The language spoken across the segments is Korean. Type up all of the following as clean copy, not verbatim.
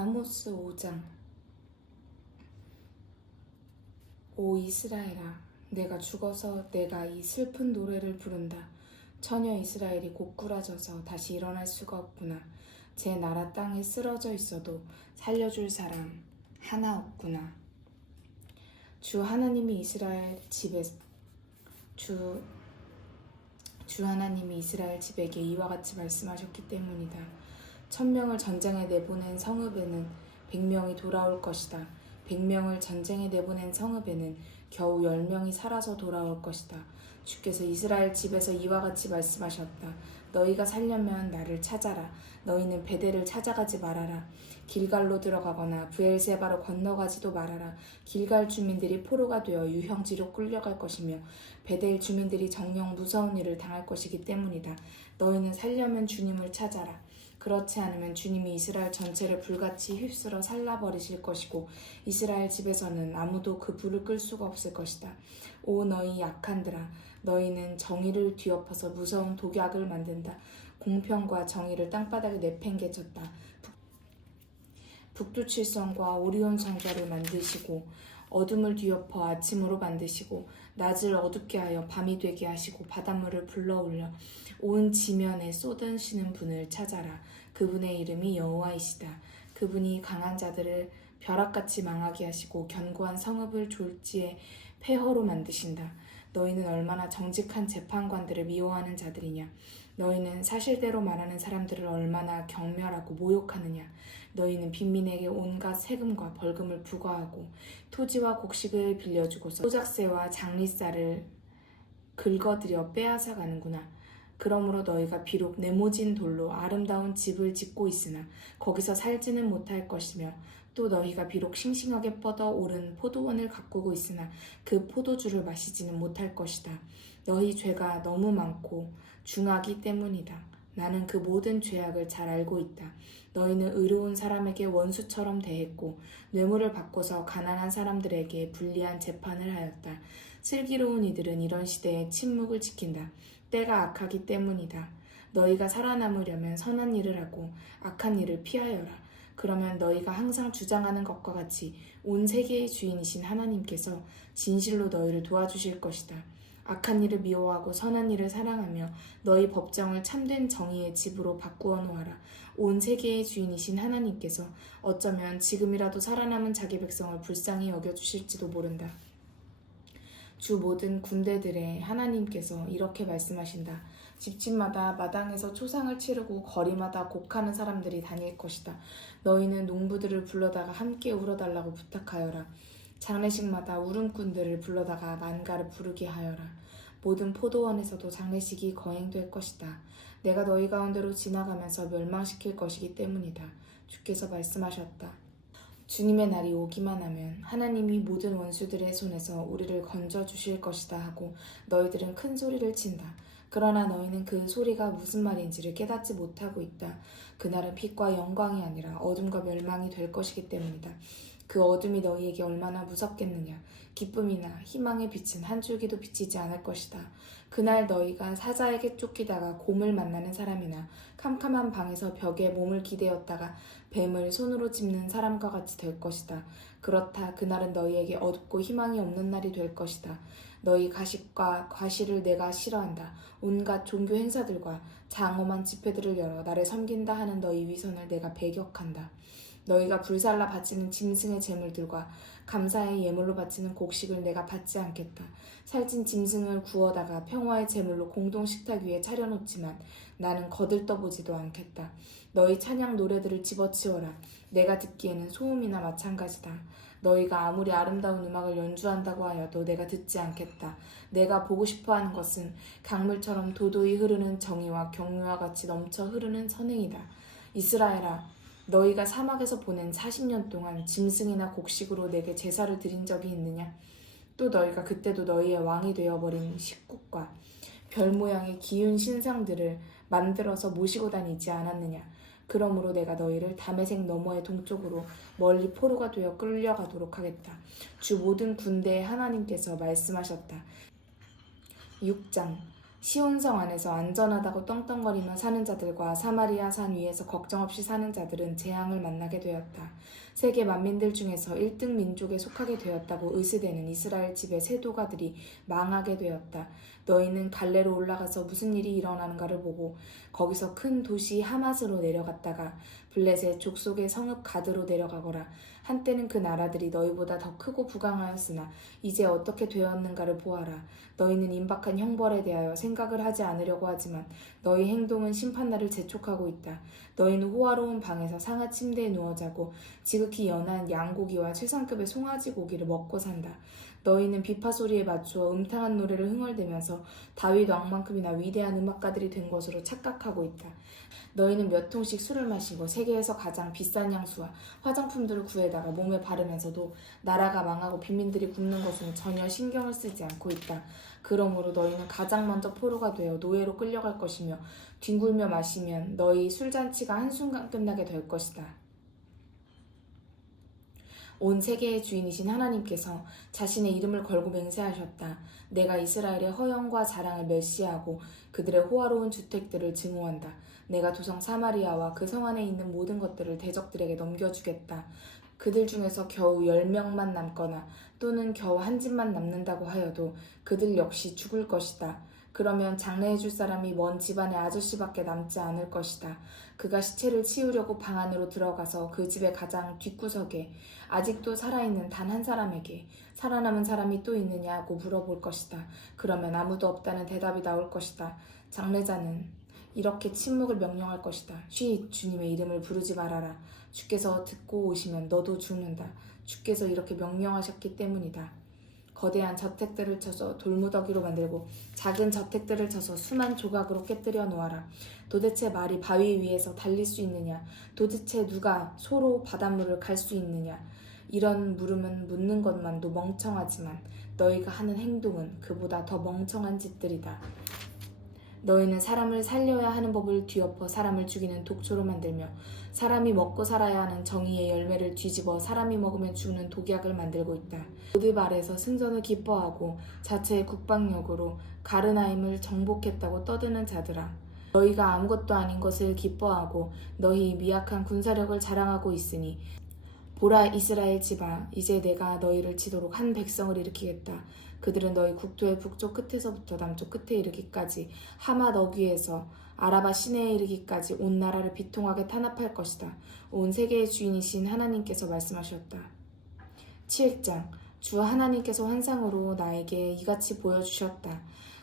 아모스 5장. 오 이스라엘아, 내가 죽어서 내가 이 슬픈 노래를 부른다. 처녀 이스라엘이 고꾸라져서 다시 일어날 수가 없구나. 제 나라 땅에 쓰러져 있어도 살려줄 사람 하나 없구나. 주 하나님이 이스라엘 집에게 이와 같이 말씀하셨기 때문이다. 1000명을 전쟁에 내보낸 성읍에는 100명이 돌아올 것이다. 100명을 전쟁에 내보낸 성읍에는 겨우 10명이 살아서 돌아올 것이다. 주께서 이스라엘 집에서 이와 같이 말씀하셨다. 너희가 살려면 나를 찾아라. 너희는 베델을 찾아가지 말아라. 길갈로 들어가거나 브엘세바로 건너가지도 말아라. 길갈 주민들이 포로가 되어 유형지로 끌려갈 것이며 베델 주민들이 정녕 무서운 일을 당할 것이기 때문이다. 너희는 살려면 주님을 찾아라. 그렇지 않으면 주님이 이스라엘 전체를 불같이 휩쓸어 살라버리실 것이고 이스라엘 집에서는 아무도 그 불을 끌 수가 없을 것이다. 오 너희 약한들아, 너희는 정의를 뒤엎어서 무서운 독약을 만든다. 공평과 정의를 땅바닥에 내팽개쳤다. 북두칠성과 오리온 성좌를 만드시고 어둠을 뒤엎어 아침으로 만드시고 낮을 어둡게 하여 밤이 되게 하시고 바닷물을 불러올려 온 지면에 쏟으시는 분을 찾아라. 그분의 이름이 여호와이시다. 그분이 강한 자들을 벼락같이 망하게 하시고 견고한 성읍을 졸지에 폐허로 만드신다. 너희는 얼마나 정직한 재판관들을 미워하는 자들이냐. 너희는 사실대로 말하는 사람들을 얼마나 경멸하고 모욕하느냐. 너희는 빈민에게 온갖 세금과 벌금을 부과하고 토지와 곡식을 빌려주고서 소작새와 장리쌀을 긁어들여 빼앗아 가는구나. 그러므로 너희가 비록 네모진 돌로 아름다운 집을 짓고 있으나 거기서 살지는 못할 것이며 또 너희가 비록 싱싱하게 뻗어오른 포도원을 가꾸고 있으나 그 포도주를 마시지는 못할 것이다. 너희 죄가 너무 많고 중하기 때문이다. 나는 그 모든 죄악을 잘 알고 있다. 너희는 의로운 사람에게 원수처럼 대했고 뇌물을 받고서 가난한 사람들에게 불리한 재판을 하였다. 슬기로운 이들은 이런 시대에 침묵을 지킨다. 때가 악하기 때문이다. 너희가 살아남으려면 선한 일을 하고 악한 일을 피하여라. 그러면 너희가 항상 주장하는 것과 같이 온 세계의 주인이신 하나님께서 진실로 너희를 도와주실 것이다. 악한 일을 미워하고 선한 일을 사랑하며 너희 법정을 참된 정의의 집으로 바꾸어 놓아라. 온 세계의 주인이신 하나님께서 어쩌면 지금이라도 살아남은 자기 백성을 불쌍히 여겨주실지도 모른다. 주 모든 군대들의 하나님께서 이렇게 말씀하신다. 집집마다 마당에서 초상을 치르고 거리마다 곡하는 사람들이 다닐 것이다. 너희는 농부들을 불러다가 함께 울어달라고 부탁하여라. 장례식마다 울음꾼들을 불러다가 만가를 부르게 하여라. 모든 포도원에서도 장례식이 거행될 것이다. 내가 너희 가운데로 지나가면서 멸망시킬 것이기 때문이다. 주께서 말씀하셨다. 주님의 날이 오기만 하면 하나님이 모든 원수들의 손에서 우리를 건져주실 것이다 하고 너희들은 큰 소리를 친다. 그러나 너희는 그 소리가 무슨 말인지를 깨닫지 못하고 있다. 그날은 빛과 영광이 아니라 어둠과 멸망이 될 것이기 때문이다. 그 어둠이 너희에게 얼마나 무섭겠느냐. 기쁨이나 희망의 빛은 한 줄기도 비치지 않을 것이다. 그날 너희가 사자에게 쫓기다가 곰을 만나는 사람이나 캄캄한 방에서 벽에 몸을 기대었다가 뱀을 손으로 짚는 사람과 같이 될 것이다. 그렇다. 그날은 너희에게 어둡고 희망이 없는 날이 될 것이다. 너희 가십과 과시를 내가 싫어한다. 온갖 종교 행사들과 장엄한 집회들을 열어 나를 섬긴다 하는 너희 위선을 내가 배격한다. 너희가 불살라 바치는 짐승의 제물들과 감사의 예물로 바치는 곡식을 내가 받지 않겠다. 살찐 짐승을 구워다가 평화의 제물로 공동 식탁 위에 차려놓지만 나는 거들떠보지도 않겠다. 너희 찬양 노래들을 집어치워라. 내가 듣기에는 소음이나 마찬가지다. 너희가 아무리 아름다운 음악을 연주한다고 하여도 내가 듣지 않겠다. 내가 보고 싶어하는 것은 강물처럼 도도히 흐르는 정의와 경륜과 같이 넘쳐 흐르는 선행이다. 이스라엘아, 너희가 사막에서 보낸 40년 동안 짐승이나 곡식으로 내게 제사를 드린 적이 있느냐? 또 너희가 그때도 너희의 왕이 되어버린 식국과 별 모양의 기운 신상들을 만들어서 모시고 다니지 않았느냐? 그러므로 내가 너희를 다메섹 너머의 동쪽으로 멀리 포로가 되어 끌려가도록 하겠다. 주 모든 군대의 하나님께서 말씀하셨다. 6장. 시온성 안에서 안전하다고 떵떵거리며 사는 자들과 사마리아 산 위에서 걱정 없이 사는 자들은 재앙을 만나게 되었다. 세계 만민들 중에서 1등 민족에 속하게 되었다고 의스되는 이스라엘 집의 세도가들이 망하게 되었다. 너희는 갈레로 올라가서 무슨 일이 일어나는가를 보고 거기서 큰 도시 하맛으로 내려갔다가 블레셋 족속의 성읍 가드로 내려가거라. 한때는 그 나라들이 너희보다 더 크고 부강하였으나 이제 어떻게 되었는가를 보아라. 너희는 임박한 형벌에 대하여 생각을 하지 않으려고 하지만 너희 행동은 심판날을 재촉하고 있다. 너희는 호화로운 방에서 상하 침대에 누워 자고 지극히 연한 양고기와 최상급의 송아지 고기를 먹고 산다. 너희는 비파 소리에 맞추어 음탕한 노래를 흥얼대면서 다윗 왕만큼이나 위대한 음악가들이 된 것으로 착각하고 있다. 너희는 몇 통씩 술을 마시고 세계에서 가장 비싼 향수와 화장품들을 구해다가 몸에 바르면서도 나라가 망하고 빈민들이 굶는 것은 전혀 신경을 쓰지 않고 있다. 그러므로 너희는 가장 먼저 포로가 되어 노예로 끌려갈 것이며 뒹굴며 마시면 너희 술잔치가 한순간 끝나게 될 것이다. 온 세계의 주인이신 하나님께서 자신의 이름을 걸고 맹세하셨다. 내가 이스라엘의 허영과 자랑을 멸시하고 그들의 호화로운 주택들을 증오한다. 내가 도성 사마리아와 그 성 안에 있는 모든 것들을 대적들에게 넘겨주겠다. 그들 중에서 겨우 10명만 남거나 또는 겨우 한 집만 남는다고 하여도 그들 역시 죽을 것이다. 그러면 장례해줄 사람이 먼 집안의 아저씨밖에 남지 않을 것이다. 그가 시체를 치우려고 방 안으로 들어가서 그 집의 가장 뒷구석에 아직도 살아있는 단 한 사람에게 살아남은 사람이 또 있느냐고 물어볼 것이다. 그러면 아무도 없다는 대답이 나올 것이다. 장례자는 이렇게 침묵을 명령할 것이다. 쉿, 주님의 이름을 부르지 말아라. 주께서 듣고 오시면 너도 죽는다. 주께서 이렇게 명령하셨기 때문이다. 거대한 저택들을 쳐서 돌무더기로 만들고 작은 저택들을 쳐서 수만 조각으로 깨뜨려 놓아라. 도대체 말이 바위 위에서 달릴 수 있느냐? 도대체 누가 소로 바닷물을 갈 수 있느냐? 이런 물음은 묻는 것만도 멍청하지만 너희가 하는 행동은 그보다 더 멍청한 짓들이다. 너희는 사람을 살려야 하는 법을 뒤엎어 사람을 죽이는 독초로 만들며 사람이 먹고 살아야 하는 정의의 열매를 뒤집어 사람이 먹으면 죽는 독약을 만들고 있다. 로드발에서 승전을 기뻐하고 자체의 국방력으로 가르나임을 정복했다고 떠드는 자들아, 너희가 아무것도 아닌 것을 기뻐하고 너희 미약한 군사력을 자랑하고 있으니 보라, 이스라엘 집아, 이제 내가 너희를 치도록 한 백성을 일으키겠다. 그들은 너희 국토의 북쪽 끝에서부터 남쪽 끝에 이르기까지 하맛 어귀에서 아라바 시내에 이르기까지 온 나라를 비통하게 탄압할 것이다. 온 세계의 주인이신 하나님께서 말씀하셨다. 7장. 주 하나님께서 환상으로 나에게 이같이 보여주셨다.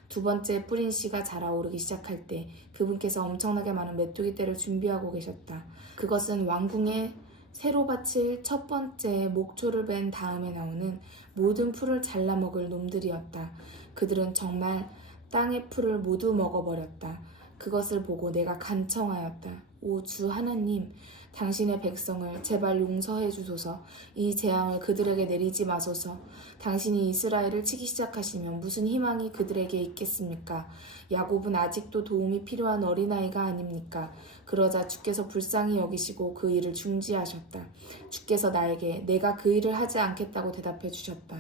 두 번째 뿌린 씨가 자라오르기 시작할 때 그분께서 엄청나게 많은 메뚜기 떼를 준비하고 계셨다. 그것은 왕궁의 새로 바칠 첫 번째 목초를 벤 다음에 나오는 모든 풀을 잘라 먹을 놈들이었다. 그들은 정말 땅의 풀을 모두 먹어버렸다. 그것을 보고 내가 간청하였다. 오 주 하나님, 당신의 백성을 제발 용서해 주소서. 이 재앙을 그들에게 내리지 마소서. 당신이 이스라엘을 치기 시작하시면 무슨 희망이 그들에게 있겠습니까? 야곱은 아직도 도움이 필요한 어린아이가 아닙니까? 그러자 주께서 불쌍히 여기시고 그 일을 중지하셨다. 주께서 나에게 내가 그 일을 하지 않겠다고 대답해 주셨다.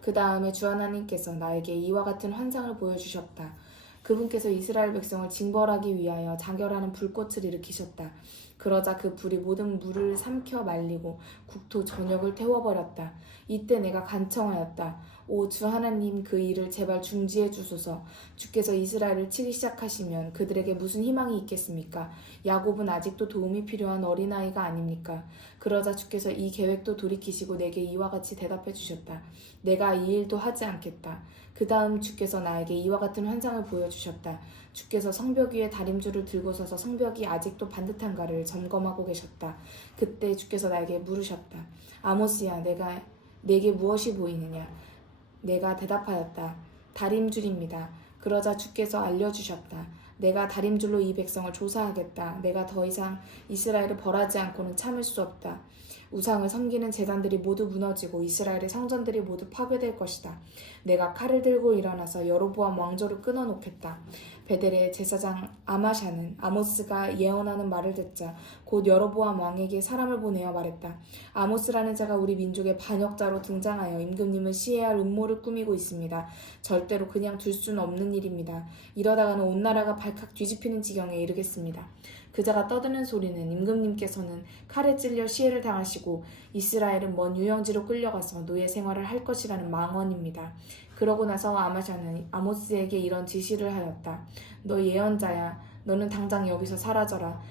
그 다음에 주 하나님께서 나에게 이와 같은 환상을 보여주셨다. 그분께서 이스라엘 백성을 징벌하기 위하여 자결하는 불꽃을 일으키셨다. 그러자 그 불이 모든 물을 삼켜 말리고 국토 전역을 태워버렸다. 이때 내가 간청하였다. 오 주 하나님, 그 일을 제발 중지해 주소서. 주께서 이스라엘을 치기 시작하시면 그들에게 무슨 희망이 있겠습니까? 야곱은 아직도 도움이 필요한 어린아이가 아닙니까? 그러자 주께서 이 계획도 돌이키시고 내게 이와 같이 대답해 주셨다. 내가 이 일도 하지 않겠다. 그 다음 주께서 나에게 이와 같은 환상을 보여주셨다. 주께서 성벽 위에 다림줄을 들고 서서 성벽이 아직도 반듯한가를 점검하고 계셨다. 그때 주께서 나에게 물으셨다. 아모스야, 내게 무엇이 보이느냐? 내가 대답하였다. 다림줄입니다. 그러자 주께서 알려주셨다. 내가 다림줄로 이 백성을 조사하겠다. 내가 더 이상 이스라엘을 벌하지 않고는 참을 수 없다. 우상을 섬기는 제단들이 모두 무너지고 이스라엘의 성전들이 모두 파괴될 것이다. 내가 칼을 들고 일어나서 여로보암 왕조를 끊어놓겠다. 베델의 제사장 아마샤는 아모스가 예언하는 말을 듣자 곧 여로보암 왕에게 사람을 보내어 말했다. 아모스라는 자가 우리 민족의 반역자로 등장하여 임금님을 시해할 음모를 꾸미고 있습니다. 절대로 그냥 둘 수는 없는 일입니다. 이러다가는 온 나라가 발칵 뒤집히는 지경에 이르겠습니다. 그자가 떠드는 소리는 임금님께서는 칼에 찔려 시해를 당하시고 이스라엘은 먼 유영지로 끌려가서 노예 생활을 할 것이라는 망언입니다. 그러고 나서 아마샤는 아모스에게 이런 지시를 하였다. 너 예언자야. 너는 당장 여기서 사라져라.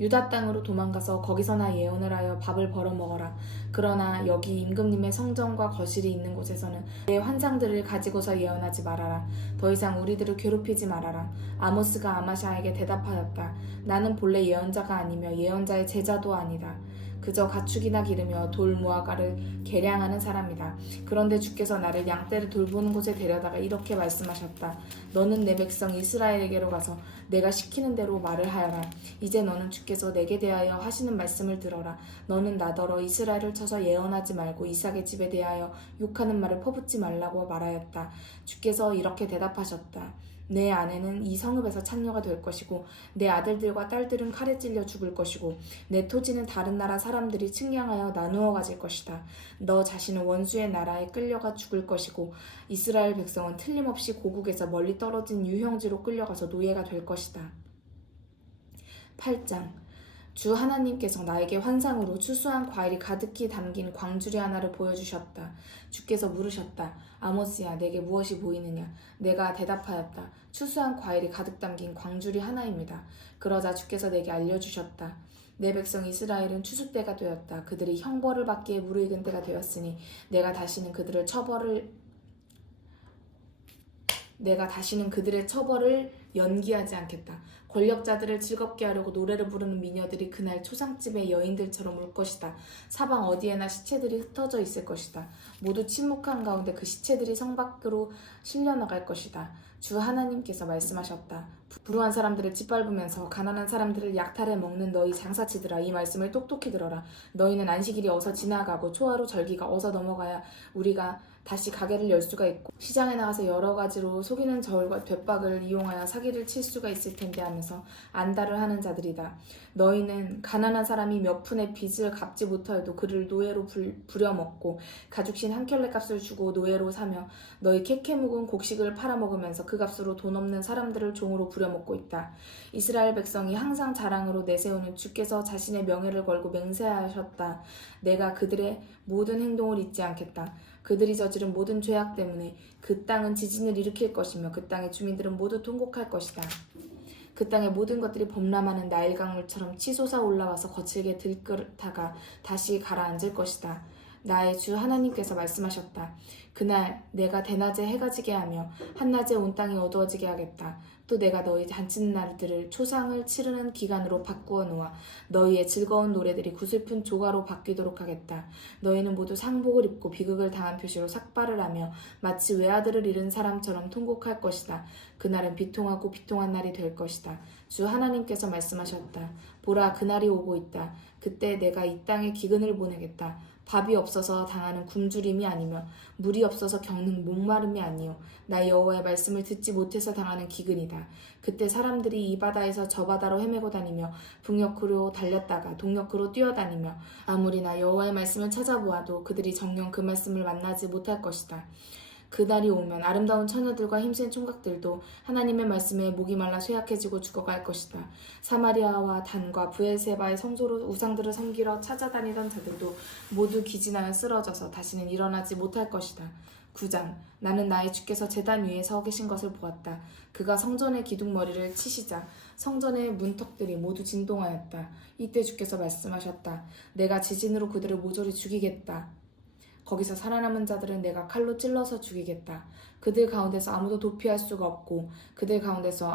유다 땅으로 도망가서 거기서나 예언을 하여 밥을 벌어먹어라. 그러나 여기 임금님의 성전과 거실이 있는 곳에서는 내 환상들을 가지고서 예언하지 말아라. 더 이상 우리들을 괴롭히지 말아라. 아모스가 아마샤에게 대답하였다. 나는 본래 예언자가 아니며 예언자의 제자도 아니다. 그저 가축이나 기르며 돌 무화과를 계량하는 사람이다. 그런데 주께서 나를 양떼를 돌보는 곳에 데려다가 이렇게 말씀하셨다. 너는 내 백성 이스라엘에게로 가서 내가 시키는 대로 말을 하여라. 이제 너는 주께서 내게 대하여 하시는 말씀을 들어라. 너는 나더러 이스라엘을 쳐서 예언하지 말고 이삭의 집에 대하여 욕하는 말을 퍼붓지 말라고 말하였다. 주께서 이렇게 대답하셨다. 내 아내는 이 성읍에서 창녀가 될 것이고 내 아들들과 딸들은 칼에 찔려 죽을 것이고 내 토지는 다른 나라 사람들이 측량하여 나누어 가질 것이다. 너 자신은 원수의 나라에 끌려가 죽을 것이고 이스라엘 백성은 틀림없이 고국에서 멀리 떨어진 유형지로 끌려가서 노예가 될 것이다. 8장 주 하나님께서 나에게 환상으로 추수한 과일이 가득히 담긴 광주리 하나를 보여주셨다. 주께서 물으셨다. 아모스야, 내게 무엇이 보이느냐? 내가 대답하였다. 추수한 과일이 가득 담긴 광주리 하나입니다. 그러자 주께서 내게 알려주셨다. 내 백성 이스라엘은 추수 때가 되었다. 그들이 형벌을 받기에 무르익은 때가 되었으니 내가 다시는 그들의 처벌을 연기하지 않겠다. 권력자들을 즐겁게 하려고 노래를 부르는 미녀들이 그날 초상집의 여인들처럼 울 것이다. 사방 어디에나 시체들이 흩어져 있을 것이다. 모두 침묵한 가운데 그 시체들이 성 밖으로 실려나갈 것이다. 주 하나님께서 말씀하셨다. 불우한 사람들을 짓밟으면서 가난한 사람들을 약탈해 먹는 너희 장사치들아, 이 말씀을 똑똑히 들어라. 너희는 안식일이 어서 지나가고 초하루 절기가 어서 넘어가야 우리가 다시 가게를 열 수가 있고 시장에 나가서 여러 가지로 속이는 저울과 볏박을 이용하여 사기를 칠 수가 있을 텐데 하면서 안달을 하는 자들이다. 너희는 가난한 사람이 몇 푼의 빚을 갚지 못하여도 그를 노예로 부려먹고 가죽신 한 켤레 값을 주고 노예로 사며 너희 캐캐 묵은 곡식을 팔아먹으면서 그 값으로 돈 없는 사람들을 종으로 부려먹고 있다. 이스라엘 백성이 항상 자랑으로 내세우는 주께서 자신의 명예를 걸고 맹세하셨다. 내가 그들의 모든 행동을 잊지 않겠다. 그들이 저지른 모든 죄악 때문에 그 땅은 지진을 일으킬 것이며 그 땅의 주민들은 모두 통곡할 것이다. 그 땅의 모든 것들이 범람하는 나일 강물처럼 치솟아 올라와서 거칠게 들끓다가 다시 가라앉을 것이다. 나의 주 하나님께서 말씀하셨다. 그날 내가 대낮에 해가 지게 하며 한낮에 온 땅이 어두워지게 하겠다. 또 내가 너희 잔칫날들을 초상을 치르는 기간으로 바꾸어 놓아 너희의 즐거운 노래들이 구슬픈 조가로 바뀌도록 하겠다. 너희는 모두 상복을 입고 비극을 당한 표시로 삭발을 하며 마치 외아들을 잃은 사람처럼 통곡할 것이다. 그날은 비통하고 비통한 날이 될 것이다. 주 하나님께서 말씀하셨다. 보라, 그날이 오고 있다. 그때 내가 이 땅에 기근을 보내겠다. 밥이 없어서 당하는 굶주림이 아니며 물이 없어서 겪는 목마름이 아니요 나 여호와의 말씀을 듣지 못해서 당하는 기근이다. 그때 사람들이 이 바다에서 저 바다로 헤매고 다니며 북녘으로 달렸다가 동녘으로 뛰어다니며 아무리 나 여호와의 말씀을 찾아보아도 그들이 정녕 그 말씀을 만나지 못할 것이다. 그날이 오면 아름다운 처녀들과 힘센 총각들도 하나님의 말씀에 목이 말라 쇠약해지고 죽어갈 것이다. 사마리아와 단과 브엘세바의 성소로 우상들을 섬기러 찾아다니던 자들도 모두 기진하여 쓰러져서 다시는 일어나지 못할 것이다. 9장 나는 나의 주께서 제단 위에 서 계신 것을 보았다. 그가 성전의 기둥머리를 치시자 성전의 문턱들이 모두 진동하였다. 이때 주께서 말씀하셨다. 내가 지진으로 그들을 모조리 죽이겠다. 거기서 살아남은 자들은 내가 칼로 찔러서 죽이겠다. 그들 가운데서 아무도 도피할 수가 없고 그들 가운데서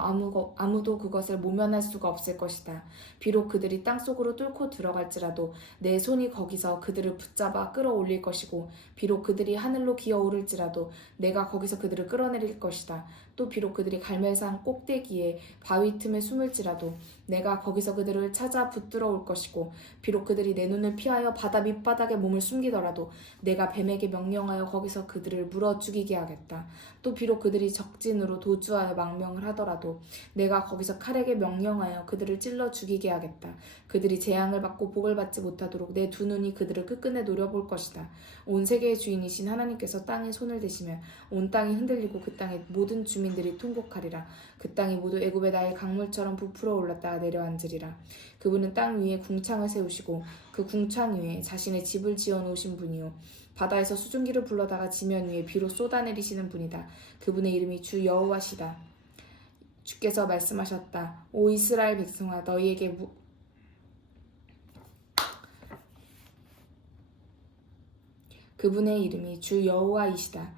아무도 그것을 모면할 수가 없을 것이다. 비록 그들이 땅속으로 뚫고 들어갈지라도 내 손이 거기서 그들을 붙잡아 끌어올릴 것이고 비록 그들이 하늘로 기어오를지라도 내가 거기서 그들을 끌어내릴 것이다. 또 비록 그들이 갈멜산 꼭대기에 바위 틈에 숨을지라도 내가 거기서 그들을 찾아 붙들어 올 것이고 비록 그들이 내 눈을 피하여 바다 밑바닥에 몸을 숨기더라도 내가 뱀에게 명령하여 거기서 그들을 물어 죽이게 하겠다. 또 비록 그들이 적진으로 도주하여 망명을 하더라도 내가 거기서 칼에게 명령하여 그들을 찔러 죽이게 하겠다. 그들이 재앙을 받고 복을 받지 못하도록 내 두 눈이 그들을 끝끝내 노려볼 것이다. 온 세계의 주인이신 하나님께서 땅에 손을 대시며 온 땅이 흔들리고 그 땅의 모든 주민들이 통곡하리라. 그 땅이 모두 애굽의 나일 강물처럼 부풀어 올랐다가 내려앉으리라. 그분은 땅 위에 궁창을 세우시고 그 궁창 위에 자신의 집을 지어놓으신 분이요 바다에서 수증기를 불러다가 지면 위에 비로 쏟아내리시는 분이다. 그분의 이름이 주 여호와시다. 주께서 말씀하셨다. 오 이스라엘 백성아 너희에게 그분의 이름이 주 여호와이시다.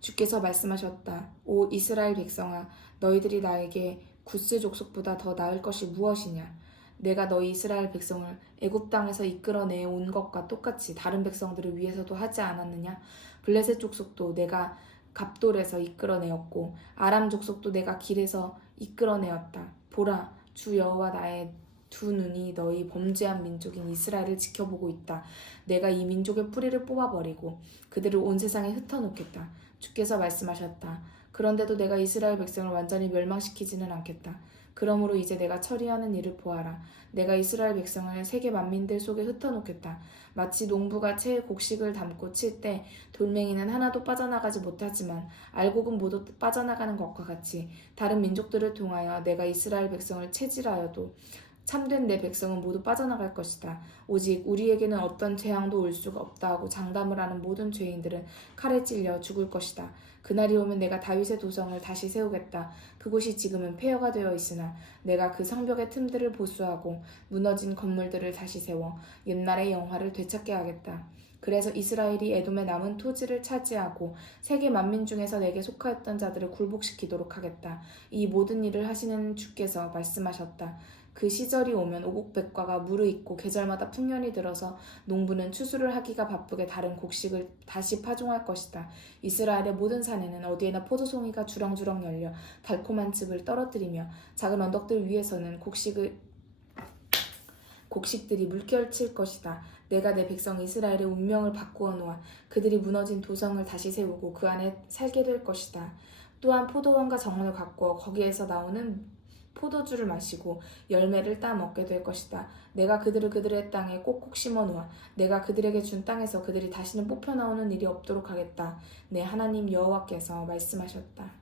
주께서 말씀하셨다. 오 이스라엘 백성아 너희들이 나에게 구스 족속보다 더 나을 것이 무엇이냐. 내가 너희 이스라엘 백성을 애굽 땅에서 이끌어내 온 것과 똑같이 다른 백성들을 위해서도 하지 않았느냐. 블레셋 족속도 내가 갑돌에서 이끌어내었고 아람 족속도 내가 길에서 이끌어내었다. 보라 주 여호와 나의 두 눈이 너희 범죄한 민족인 이스라엘을 지켜보고 있다. 내가 이 민족의 뿌리를 뽑아버리고 그들을 온 세상에 흩어놓겠다. 주께서 말씀하셨다. 그런데도 내가 이스라엘 백성을 완전히 멸망시키지는 않겠다. 그러므로 이제 내가 처리하는 일을 보아라. 내가 이스라엘 백성을 세계 만민들 속에 흩어놓겠다. 마치 농부가 채에 곡식을 담고 칠 때 돌멩이는 하나도 빠져나가지 못하지만 알곡은 모두 빠져나가는 것과 같이 다른 민족들을 통하여 내가 이스라엘 백성을 체질하여도 참된 내 백성은 모두 빠져나갈 것이다. 오직 우리에게는 어떤 재앙도 올 수가 없다 하고 장담을 하는 모든 죄인들은 칼에 찔려 죽을 것이다. 그날이 오면 내가 다윗의 도성을 다시 세우겠다. 그곳이 지금은 폐허가 되어 있으나 내가 그 성벽의 틈들을 보수하고 무너진 건물들을 다시 세워 옛날의 영화를 되찾게 하겠다. 그래서 이스라엘이 에돔의 남은 토지를 차지하고 세계 만민 중에서 내게 속하였던 자들을 굴복시키도록 하겠다. 이 모든 일을 하시는 주께서 말씀하셨다. 그 시절이 오면 오곡백과가 무르익고 계절마다 풍년이 들어서 농부는 추수를 하기가 바쁘게 다른 곡식을 다시 파종할 것이다. 이스라엘의 모든 산에는 어디에나 포도송이가 주렁주렁 열려 달콤한 즙을 떨어뜨리며 작은 언덕들 위에서는 곡식들이 물결칠 것이다. 내가 내 백성 이스라엘의 운명을 바꾸어 놓아 그들이 무너진 도성을 다시 세우고 그 안에 살게 될 것이다. 또한 포도원과 정원을 가꾸어 거기에서 나오는 포도주를 마시고 열매를 따 먹게 될 것이다. 내가 그들을 그들의 땅에 꼭꼭 심어 놓아 내가 그들에게 준 땅에서 그들이 다시는 뽑혀 나오는 일이 없도록 하겠다. 내 하나님 여호와께서 말씀하셨다.